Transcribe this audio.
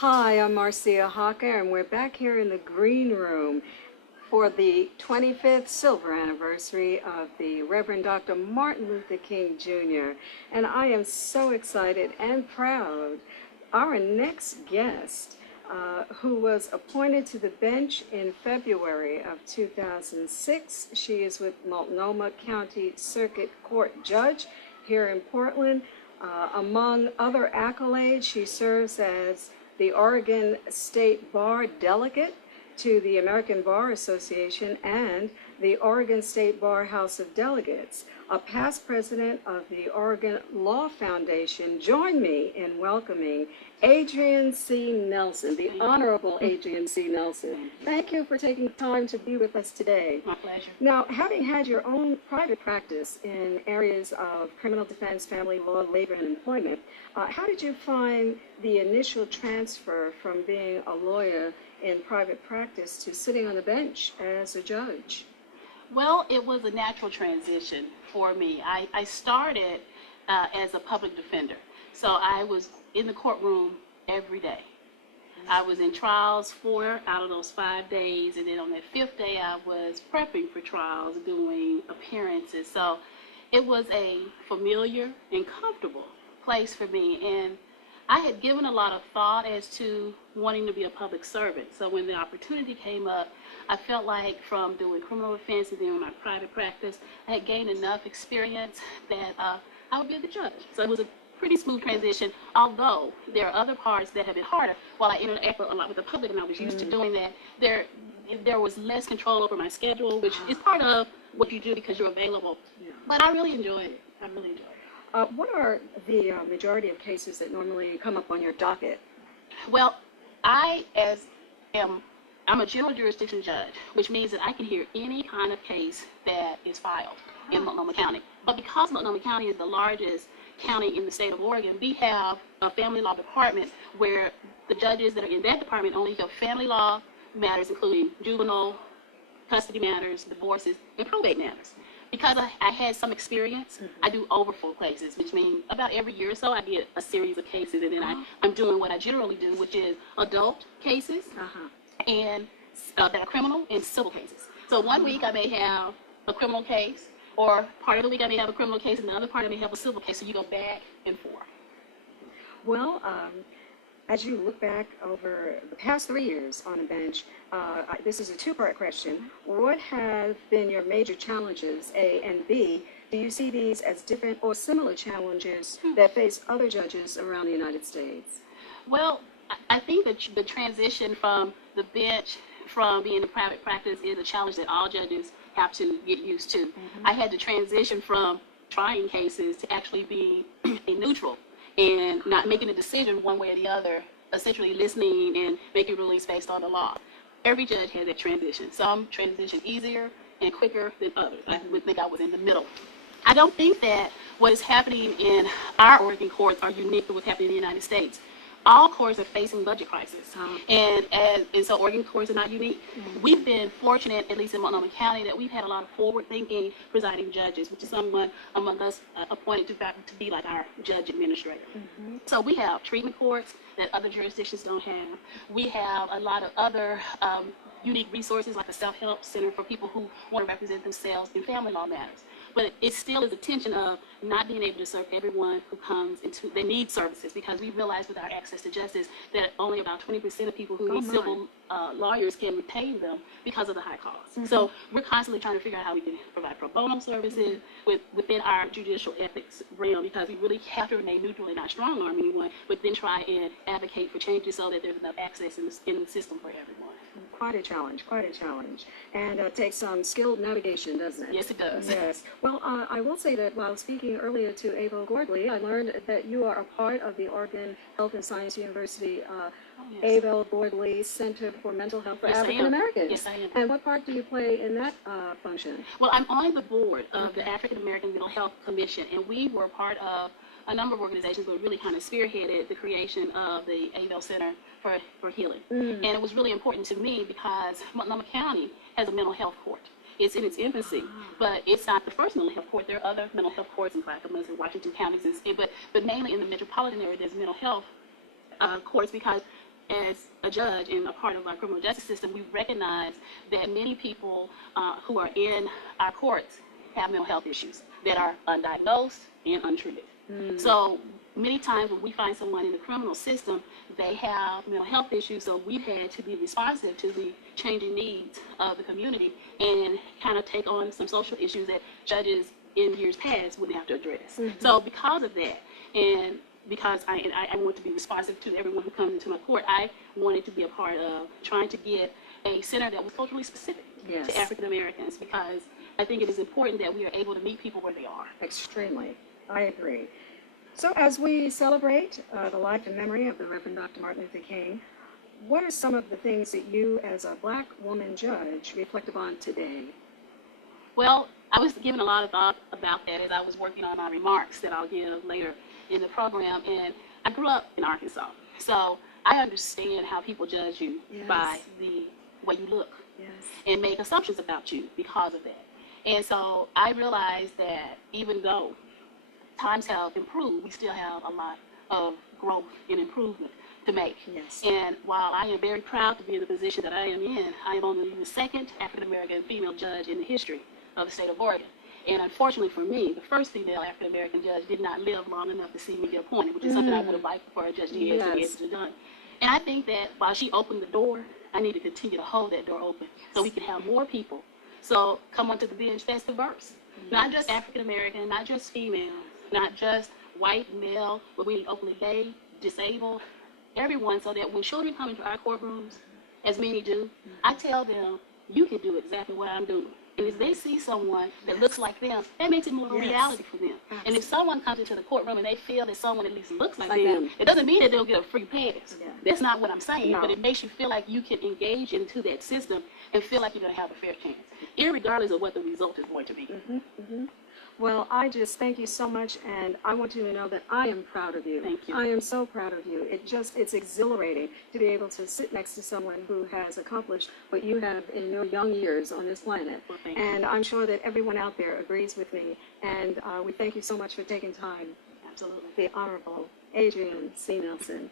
Hi, I'm Marcia Hawker, and we're back here in the green room for the 25th silver anniversary of the Reverend Dr. Martin Luther King Jr. And I am so excited and proud. Our next guest, who was appointed to the bench in February of 2006, she is with Multnomah County Circuit Court Judge here in Portland. Among other accolades, she serves as the Oregon State Bar Delegate to the American Bar Association and the Oregon State Bar House of Delegates. A past president of the Oregon Law Foundation. Join me in welcoming Adrienne C. Nelson, the Honorable Adrienne C. Nelson. Thank you for taking time to be with us today. My pleasure. Now, having had your own private practice in areas of criminal defense, family law, labor, and employment, how did you find the initial transfer from being a lawyer in private practice to sitting on the bench as a judge? Well, it was a natural transition for me. I started as a public defender. So I was in the courtroom every day. I was in trials 4 out of those 5 days, and then on that 5th day I was prepping for trials, doing appearances. So it was a familiar and comfortable place for me, and I had given a lot of thought as to wanting to be a public servant. So when the opportunity came up, I felt like from doing criminal defense and doing my private practice, I had gained enough experience that I would be the judge. So it was a pretty smooth transition, although there are other parts that have been harder. While I interact a lot with the public and I was used to doing that, there was less control over my schedule, which is part of what you do because you're available. Yeah. But I really enjoyed it. I really enjoyed it. What are the majority of cases that normally come up on your docket? Well, I'm a general jurisdiction judge, which means that I can hear any kind of case that is filed in Multnomah County. But because Multnomah County is the largest county in the state of Oregon, we have a family law department where the judges that are in that department only hear family law matters, including juvenile, custody matters, divorces, and probate matters. Because I had some experience, I do overflow cases, which means about every year or so I get a series of cases, and then I'm doing what I generally do, which is adult cases and that are criminal and civil cases. So one week I may have a criminal case, or part of the week I may have a criminal case, and the other part I may have a civil case, so you go back and forth. Well, as you look back over the past 3 years on the bench, this is a two-part question. What have been your major challenges, A, and B, do you see these as different or similar challenges that face other judges around the United States? Well, I think that the transition from the bench, from being in private practice, is a challenge that all judges have to get used to. I had to transition from trying cases to actually being a neutral and not making a decision one way or the other, essentially listening and making rulings based on the law. Every judge has that transition. Some transition easier and quicker than others. I would think I was in the middle. I don't think that what is happening in our Oregon courts are unique to what's happening in the United States. All courts are facing budget crisis, and so Oregon courts are not unique. We've been fortunate, at least in Multnomah County, that we've had a lot of forward-thinking presiding judges, which is someone among us appointed to be like our judge administrator. So we have treatment courts that other jurisdictions don't have. We have a lot of other unique resources like a self-help center for people who want to represent themselves in family law matters. But it still is a tension of not being able to serve everyone who comes into, they need services, because we realize with our access to justice that only about 20% of people who need civil lawyers can retain them because of the high costs. So we're constantly trying to figure out how we can provide pro bono services within our judicial ethics realm, because we really have to remain neutral and not strong arm anyone, but then try and advocate for changes so that there's enough access in the system for everyone. Quite a challenge, quite a challenge. And it takes some skilled navigation, doesn't it? Yes, it does. Yes. Well, I will say that while speaking earlier to Ava Gordley, I learned that you are a part of the Oregon Health and Science University Ava Gordley Center for Mental Health for African Americans. Yes, I am. And what part do you play in that function? Well, I'm on the board of the African American Mental Health Commission, and we were part of a number of organizations that really kind of spearheaded the creation of the AVEL Center for Healing. And it was really important to me because Multnomah County has a mental health court. It's in its infancy, but it's not the first mental health court. There are other mental health courts in Clackamas and Washington counties, but mainly in the metropolitan area, there's mental health courts, because as a judge and a part of our criminal justice system, we recognize that many people who are in our courts have mental health issues that are undiagnosed and untreated. So many times when we find someone in the criminal system, they have mental health issues, so we've had to be responsive to the changing needs of the community and kind of take on some social issues that judges in years past wouldn't have to address. So because of that, and because I want to be responsive to everyone who comes into my court, I wanted to be a part of trying to get a center that was culturally specific to African Americans, because I think it is important that we are able to meet people where they are. Extremely. I agree. So as we celebrate the life and memory of the Reverend Dr. Martin Luther King, what are some of the things that you as a Black woman judge reflect upon today? Well, I was giving a lot of thought about that as I was working on my remarks that I'll give later in the program. And I grew up in Arkansas, so I understand how people judge you by the way you look and make assumptions about you because of that. And so I realized that even though times have improved, we still have a lot of growth and improvement to make. And while I am very proud to be in the position that I am in, I am only the second African-American female judge in the history of the state of Oregon. And unfortunately for me, the first female African-American judge did not live long enough to see me get appointed, which is something I would have liked for Judge Diaz to have done. And I think that while she opened the door, I need to continue to hold that door open so we can have more people. So come onto the bench that's diverse, not just African-American, not just female, not just white, male, but we openly gay, disabled, everyone, so that when children come into our courtrooms, as many do, I tell them, you can do exactly what I'm doing. And if they see someone that looks like them, that makes it more of a reality for them. And if someone comes into the courtroom and they feel that someone at least looks like them, it doesn't mean that they'll get a free pass. That's not what I'm saying, but it makes you feel like you can engage into that system and feel like you're going to have a fair chance, irregardless of what the result is going to be. Well, I just thank you so much, and I want you to know that I am proud of you. Thank you. I am so proud of you. It's exhilarating to be able to sit next to someone who has accomplished what you have in your young years on this planet. Well, thank you. And I'm sure that everyone out there agrees with me, and we thank you so much for taking time. Absolutely. The Honorable Adrienne C. Nelson.